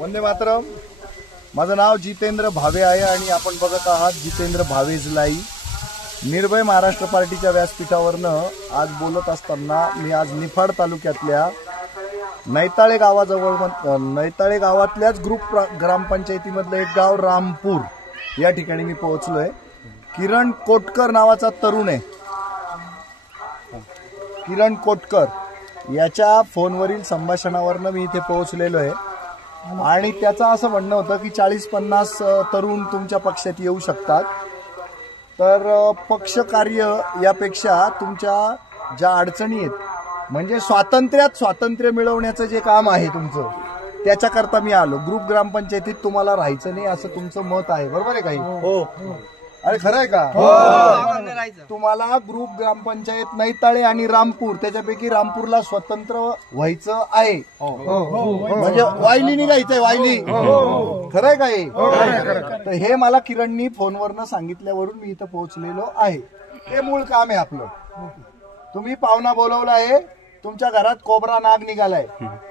वंदे मातरम. माझं नाव जितेंद्र भावे आहे आणि आपण बघत आहात जितेंद्र भावेज लाईव्ह. निर्भय महाराष्ट्र पार्टीच्या व्यासपीठावरनं आज बोलत असताना मी आज निफाड तालुक्यातल्या नैताळे गावातल्याच ग्रुप ग्रामपंचायतीमधलं एक गाव रामपूर या ठिकाणी मी पोहोचलोय. किरण कोटकर नावाचा तरुण आहे. किरण कोटकर याच्या फोनवरील संभाषणावरनं मी इथे पोहोचलेलो आहे आणि त्याचं असं म्हणणं होतं की 40-50 तरुण तुमच्या पक्षात येऊ शकतात. तर पक्ष कार्य यापेक्षा तुमच्या ज्या अडचणी आहेत म्हणजे स्वातंत्र्य मिळवण्याचं जे काम आहे तुमचं त्याच्याकरता मी आलो. ग्रुप ग्रामपंचायतीत तुम्हाला राहायचं नाही असं तुमचं मत आहे, बरोबर आहे काही? हो. अरे खरं आहे का? हो. तुम्हाला ग्रुप ग्रामपंचायत नैताळे आणि रामपूर त्याच्यापैकी रामपूरला स्वतंत्र व्हायचं आहे. म्हणजे वायली निघायचंय, वायली. खरं आहे का? तर हे मला किरणनी फोनवरनं सांगितल्यावरून मी इथं पोहोचलेलो आहे. हे मूळ काम आहे आपलं. तुम्ही पाहुणा बोलवला आहे, तुमच्या घरात कोबरा नाग निघालाय,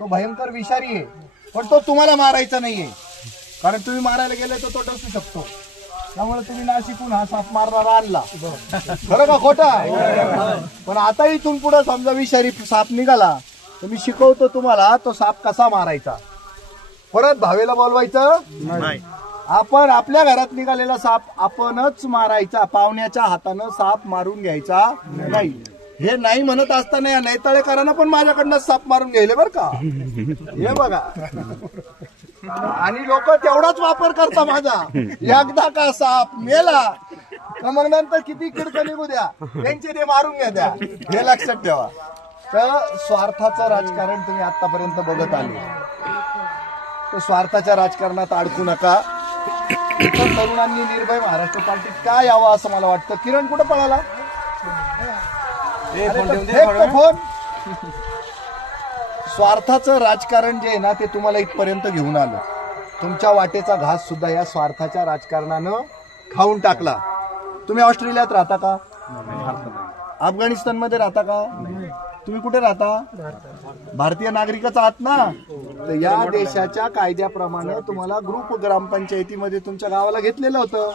तो भयंकर विषारी आहे, पण तो तुम्हाला मारायचा नाहीये. कारण तुम्ही मारायला गेले तर तो डसू शकतो. त्यामुळे तुम्ही नाशिकून हा साप मारणारा आणला. खरं का खोटा? पण आता इथून पुढे समजा विषारी साप निघाला तर मी शिकवतो तुम्हाला तो साप कसा मारायचा. परत भावेला बोलवायचं नाही. आपण आपल्या घरात निघालेला साप आपणच मारायचा. पाहुण्याच्या हातानं साप मारून घ्यायचा नाही. हे नाही म्हणत असताना या नैताळेकरांना पण माझ्याकडनं साप मारून घ्यायले बर का. हे बघा. आणि लोक तेवढाच वापर करता माझा. एकदा का साप मेला तर मग नंतर किती किडकं निघू द्या, त्यांचे ते मारून घ्या द्या. हे लक्षात ठेवा. तर स्वार्थाचं राजकारण तुम्ही आतापर्यंत बघत आले. तर स्वार्थाच्या राजकारणात अडकू नका. तरुणांनी निर्भय महाराष्ट्र पार्टीत का यावं असं मला वाटतं. किरण कुठं पळाला? फोन. स्वार्थाचं राजकारण जे आहे ना ते तुम्हाला इथपर्यंत घेऊन आलं. तुमच्या वाटेचा घास सुद्धा या स्वार्थाच्या राजकारणानं खाऊन टाकला. तुम्ही ऑस्ट्रेलियात राहता का? अफगाणिस्तानमध्ये राहता का? तुम्ही कुठे राहता? भारतीय नागरिकच आहात ना. तर या देशाच्या कायद्याप्रमाणे तुम्हाला ग्रुप ग्रामपंचायतीमध्ये तुमच्या गावाला घेतलेलं होतं.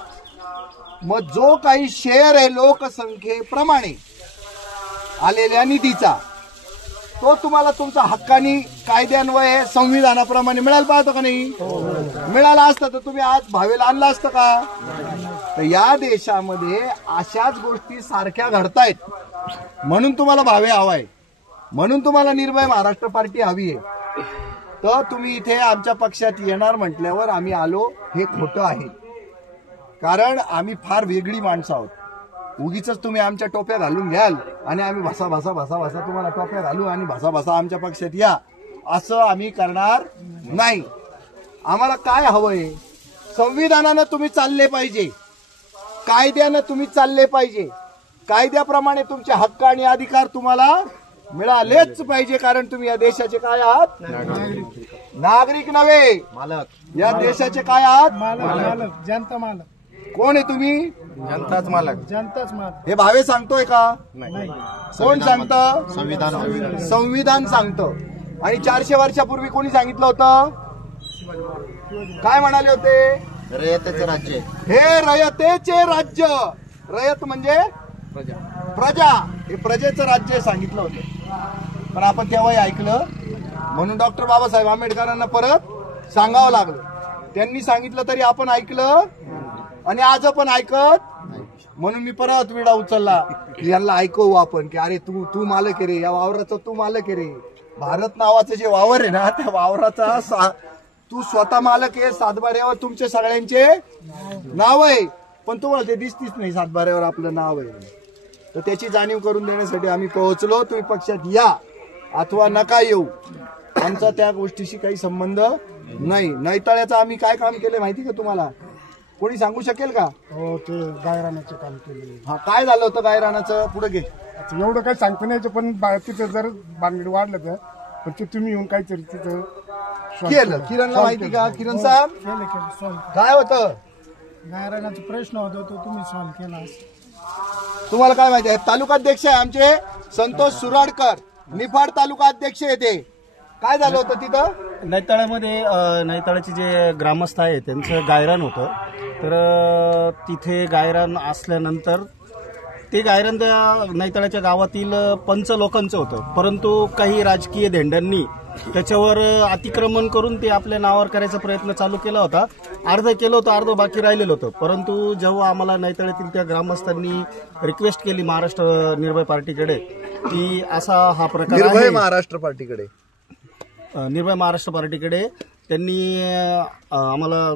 मग जो काही शेअर आहे लोकसंख्येप्रमाणे आलेल्या निधीचा तो तुम्हाला तुमचा हक्कानी कायद्यान्वये संविधानाप्रमाणे मिळायला पाहतो का नाही? मिळाला असतं तर तुम्ही आज भावेला आणला असतं का? तर या देशामध्ये अशाच गोष्टी सारख्या घडतायत म्हणून तुम्हाला भावे हवाय, म्हणून तुम्हाला निर्भय महाराष्ट्र पार्टी हवी आहे. तर तुम्ही इथे आमच्या पक्षात येणार म्हटल्यावर आम्ही आलो हे खोटं आहे. कारण आम्ही फार वेगळी माणसं आहोत. उगीच तुम्ही आमच्या टोप्या घालून घ्याल आणि आम्ही भासा तुम्हाला टोप्या घालू आणि भासा आमच्या पक्षात या असं आम्ही करणार नाही. आम्हाला काय हवंय? संविधानानं तुम्ही चालले पाहिजे, कायद्यानं तुम्ही चालले पाहिजे. कायद्याप्रमाणे तुमचे हक्क आणि अधिकार तुम्हाला मिळालेच पाहिजे. कारण तुम्ही या देशाचे काय आहात? नागरिक नव्हे, मालक. या देशाचे काय आहात? मालक. जनता मालक. कोण आहे तुम्ही? जनताच मालक. जनताच मालक. हे भावे सांगतोय का? नाही. कोण सांगतं? संविधान सांगतं. आणि 400 वर्षापूर्वी कोणी सांगितलं होतं? काय म्हणाले होते? रयतेचे राज्य. हे रयतेचे राज्य. रयत म्हणजे प्रजा. हे प्रजेचं राज्य सांगितलं होतं. पण आपण तेव्हाही ऐकलं म्हणून डॉक्टर बाबासाहेब आंबेडकरांना परत सांगावं लागलं. त्यांनी सांगितलं तरी आपण ऐकलं आणि आज पण ऐकत म्हणून मी परत विडा उचलला. यांना ऐकवू आपण की अरे तू मालक आहे रे, या वावराचा तू मालक आहे रे. भारत नावाचं जे वावर आहे ना त्या वावराचा तू स्वतः मालक आहे. सातबाऱ्यावर तुमचे सगळ्यांचे नाव आहे पण तुम्हाला ते दिसतीच नाही सातबाऱ्यावर आपलं नाव आहे. तर त्याची जाणीव करून देण्यासाठी आम्ही पोहोचलो. तुम्ही पक्षात या अथवा नका येऊ, आमचा त्या गोष्टीशी काही संबंध नाही. नैताळ्याचं आम्ही काय काम केलं माहिती का तुम्हाला? कोणी सांगू शकेल का? हो, ते गायरानाचं काम केलं. हा, काय झालं होतं गायरानाचं? पुढे घे. एवढं काही सांगतो नाही पण तिथं जर बांगडी वाढलं तर पण ते तुम्ही येऊन काहीतरी तिथं केलं. किरणला माहिती का? किरण साहेब काय होतं? गायरानाचा प्रश्न होता तो तुम्ही सॉल्व्ह केला. तुम्हाला काय माहिती आहे? तालुकाध्यक्ष आहे आमचे संतोष सुराडकर, निफाड तालुका अध्यक्ष येते. काय झालं होतं तिथं? नैताळ्यामध्ये नैताळ्याचे जे ग्रामस्थ आहे त्यांचं गायरान होतं. तर तिथे गायरान असल्यानंतर ते गायरान त्या नैताळ्याच्या गावातील पंच लोकांचं होतं, परंतु काही राजकीय धेंड्यांनी त्याच्यावर अतिक्रमण करून ते आपल्या नावावर करायचा प्रयत्न चालू केला होता. अर्ध केलं होतं, अर्ध बाकी राहिलेलं होतं. परंतु जेव्हा आम्हाला नैताळ्यातील त्या ग्रामस्थांनी रिक्वेस्ट केली महाराष्ट्र निर्भय पार्टीकडे की असा हा प्रकार निर्भय आहे, महाराष्ट्र पार्टीकडे निर्भय महाराष्ट्र पार्टीकडे त्यांनी आम्हाला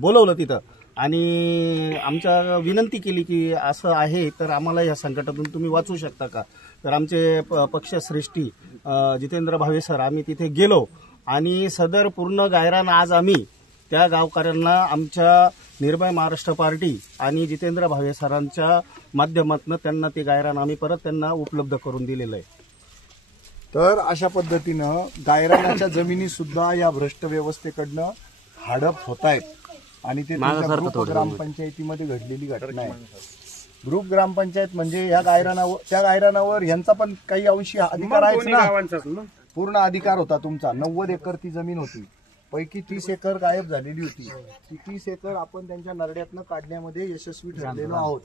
बोलवलं तिथं आणि आमच्या विनंती केली की असं आहे तर आम्हाला या संकटातून तुम्ही वाचवू शकता का. तर आमचे पक्षश्रेष्ठी जितेंद्र भावे सर आम्ही तिथे गेलो आणि सदर पूर्ण गायरान आज आम्ही त्या गावकऱ्यांना आमच्या निर्भय महाराष्ट्र पार्टी आणि जितेंद्र भावे सरांच्या माध्यमातून त्यांना ते गायरान आम्ही परत त्यांना उपलब्ध करून दिलेलं आहे. तर अशा पद्धतीनं गायरानाच्या जमिनी सुद्धा या भ्रष्ट व्यवस्थेकडनं हडप होत आहेत आणि ते त्यांच्या ग्रुप ग्रामपंचायतीमध्ये घडलेली घटना आहे. ग्रुप ग्रामपंचायत म्हणजे या गायरानावर त्या गायरानावर यांचा पण काही अंशी अधिकार आहेच ना. पूर्ण अधिकार होता तुमचा. 90 एकर ती जमीन होती, पैकी 30 एकर गायब झालेली होती. ती 30 एकर आपण त्यांच्या नरड्यातनं काढण्यामध्ये यशस्वी ठरलेलो आहोत.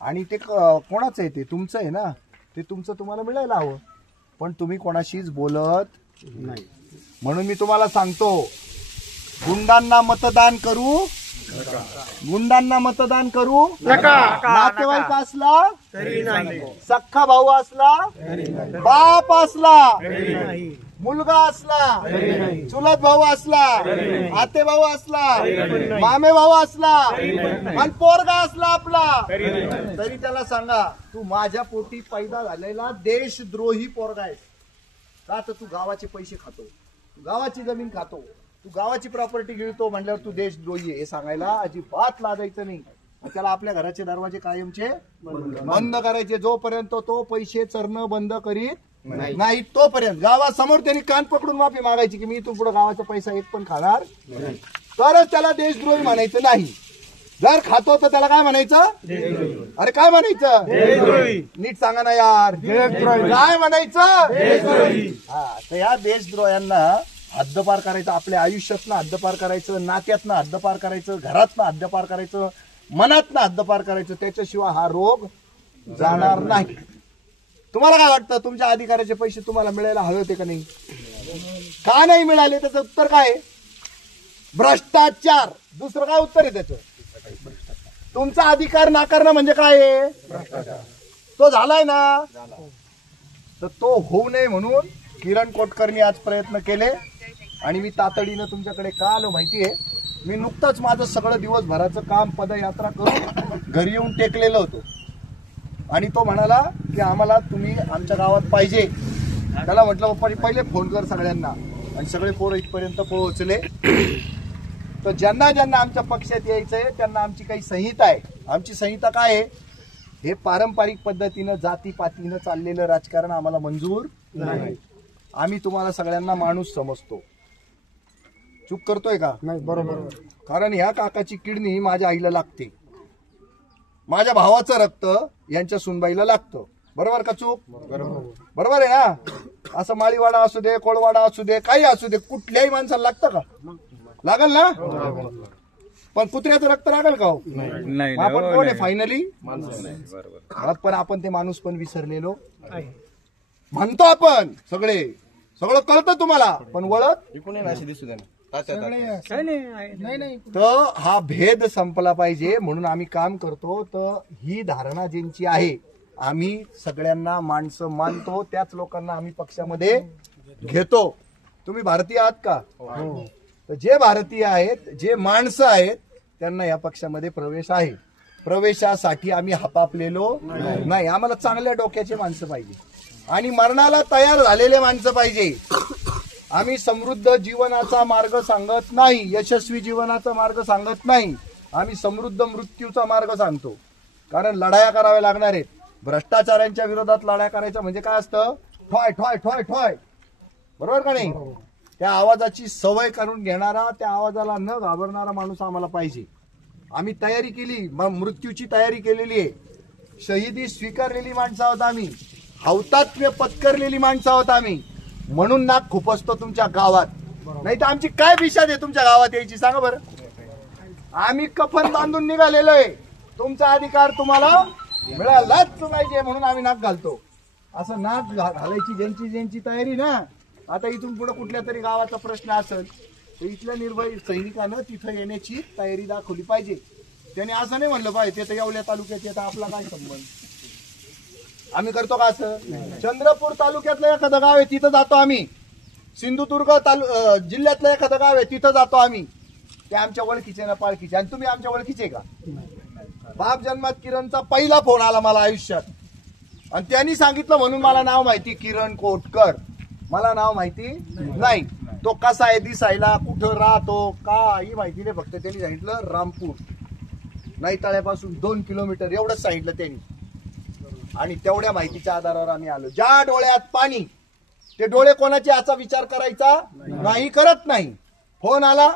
आणि ते कोणाचं आहे? ते तुमचं आहे ना. ते तुमचं तुम्हाला मिळायला हवं, पण तुम्ही कोणाशीच बोलत नाही. म्हणून मी तुम्हाला सांगतो, गुंडांना मतदान करू, गुंडांना मतदान करू नका. नातेवाईक असला तरी नाही, सख्खा भाऊ असला, बाप असला, मुलगा असला, चुलत भाऊ असला, आते भाऊ असला, मामे भाऊ असला आणि पोरगा असला आपला, तरी त्याला सांगा तू माझ्या पोटी पैदा झालेला देशद्रोही पोरगा आहे. का तर तू गावाचे पैसे खातो, तू गावाची जमीन खातो, तू गावाची प्रॉपर्टी गिळतो म्हणल्यावर तू देशद्रोही आहे हे सांगायला अजिबात लाजायचं नाही. त्याला आपल्या घराचे दरवाजे कायमचे बंद करायचे. जोपर्यंत तो पैसे चरणं बंद करीत नाही तोपर्यंत गावासमोर त्यांनी कान पकडून माफी मागायची की मी इथून पुढे गावाचा पैसा एक पण खाणार नाही, तरच त्याला देशद्रोही म्हणायचं नाही. जर खातो तर त्याला काय म्हणायचं? अरे काय म्हणायचं? नीट सांगा ना यार, काय म्हणायचं? हा, तर या देशद्रोह्यांना हद्दपार करायचं, आपल्या आयुष्यातनं हद्दपार करायचं, नात्यातनं हद्दपार करायचं, घरातनं हद्दपार करायचं, मनातनं हद्दपार करायचं. त्याच्याशिवाय हा रोग जाणार नाही. तुम्हाला काय वाटतं? तुमच्या अधिकाराचे पैसे तुम्हाला मिळायला हवे होते का नाही? का नाही मिळाले? त्याचं उत्तर काय? भ्रष्टाचार. दुसरं काय उत्तर आहे त्याचं? तुमचा अधिकार नाकारणं म्हणजे काय आहे? तो झालाय ना. तर तो होऊ नये म्हणून किरण कोटकरनी आज प्रयत्न केले आणि मी तातडीनं तुमच्याकडे का आलो माहितीये? मी नुकतंच माझं सगळं दिवसभराचं काम पदयात्रा करून घरी येऊन टेकलेलं होतो आणि तो म्हणाला की आम्हाला तुम्ही आमच्या गावात पाहिजे. त्याला म्हटलं पहिले फोन कर सगळ्यांना, आणि सगळे पोरं इथपर्यंत पोहोचले. तर ज्यांना ज्यांना आमच्या पक्षात यायचंय त्यांना आमची काही संहिता आहे. आमची संहिता काय आहे? हे पारंपरिक पद्धतीनं जातीपातीनं चाललेलं राजकारण आम्हाला मंजूर नाही. आम्ही तुम्हाला सगळ्यांना माणूस समजतो. चूक करतोय का? नाही, बरोबर. कारण ह्या काकाची किडनी माझ्या आईला लागते, माझ्या भावाचं रक्त यांच्या सुनबाईला लागतं. बरोबर का चूक? बरोबर आहे ना. असं माळीवाडा असू दे, कोळवाडा असू दे, काही असू दे, कुठल्याही माणसाला लागतं का? लागल ना. पण कुत्र्याचं रक्त लागल का? आपण कोण आहे फायनली? पण आपण ते माणूस पण विसरलेलो म्हणतो. आपण सगळं कळतं तुम्हाला, पण वळत तर हा भेद संपला पाहिजे म्हणून आम्ही काम करतो. तर ही धारणा ज्यांची आहे, आम्ही सगळ्यांना माणसं मानतो, त्याच लोकांना आम्ही पक्षामध्ये घेतो. तुम्ही भारतीय आहात का? तर जे भारतीय आहेत, जे माणसं आहेत, त्यांना या पक्षामध्ये प्रवेश आहे. प्रवेशासाठी आम्ही हपापलेलो नाही. आम्हाला चांगल्या डोक्याचे माणसं पाहिजे आणि मरणाला तयार झालेले माणसं पाहिजे. आम्ही समृद्ध जीवनाचा मार्ग सांगत नाही, यशस्वी जीवनाचा मार्ग सांगत नाही. आम्ही समृद्ध मृत्यूचा मार्ग सांगतो. कारण लढाया कराव्या लागणार आहेत. भ्रष्टाचारांच्या विरोधात लढाया करायच्या म्हणजे काय असतं? ठॉय ठॉय ठॉय ठॉय. बरोबर का नाही? त्या आवाजाची सवय करून घेणारा, त्या आवाजाला न घाबरणारा माणूस आम्हाला पाहिजे. आम्ही तयारी केली, मृत्यूची तयारी केलेली आहे. शहीदी स्वीकारलेली माणसं आहोत आम्ही. हौतात्म्य पत्करलेली माणसं आहोत आम्ही. म्हणून नाक खुपसतो तुमच्या गावात. नाही तर आमची काय विषाद आहे तुमच्या गावात यायची सांगा बरं. आम्ही कफन बांधून निघालेलो आहे. तुमचा अधिकार तुम्हाला मिळालाच पाहिजे म्हणून आम्ही नाक घालतो. असं नाक घालायची ज्यांची तयारी ना, आता इथून पुढे कुठल्या तरी गावाचा प्रश्न असेल तर इथल्या निर्भय सैनिकानं तिथं येण्याची तयारी दाखवली पाहिजे. त्याने असं नाही म्हणलं पाहिजे ते तर येवल्या तालुक्यात येतं आपला काय संबंध. आम्ही करतो का असं. चंद्रपूर तालुक्यातलं एखादं गाव आहे तिथं जातो आम्ही. सिंधुदुर्ग जिल्ह्यातलं एखादं गाव आहे तिथं जातो आम्ही. ते आमच्या ओळखीचे ना पाळखीचे. आणि तुम्ही आमच्या ओळखीचे का. बाप जन्मात किरणचा पहिला फोन आला मला आयुष्यात आणि त्यांनी सांगितलं म्हणून मला नाव माहिती किरण कोटकर. मला नाव माहिती नाही. तो कसा आहे दिसायला, कुठं राहतो काही माहिती नाही. फक्त त्यांनी सांगितलं रामपूर नाही तळ्यापासून 2 किलोमीटर एवढंच सांगितलं त्यांनी. आणि तेवढ्या माहितीच्या आधारावर आम्ही आलो. ज्या डोळ्यात पाणी ते डोळे कोणाचे याचा विचार करायचा नाही, करत नाही. फोन आला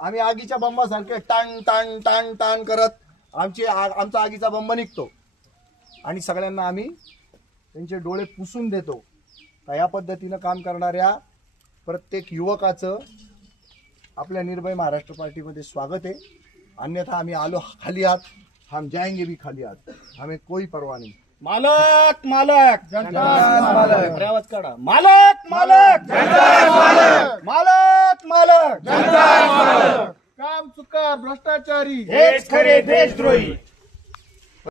आम्ही आगीच्या बंबासारखे टाण टाण टाण टाण करत आमचा आगीचा बंब निघतो आणि सगळ्यांना आम्ही त्यांचे डोळे पुसून देतो. या पद्धतीनं काम करणाऱ्या प्रत्येक युवकाचं आपल्या निर्भय महाराष्ट्र पार्टीमध्ये स्वागत आहे. अन्यथा आम्ही आलो खाली हात, हम जाएंगे भी खाली हात, हमें कोई परवाह नहीं. मालक मालक मालक आवाज काढा. मालक मालक मालक मालक काम चुकार भ्रष्टाचारी हेच खरे देशद्रोही.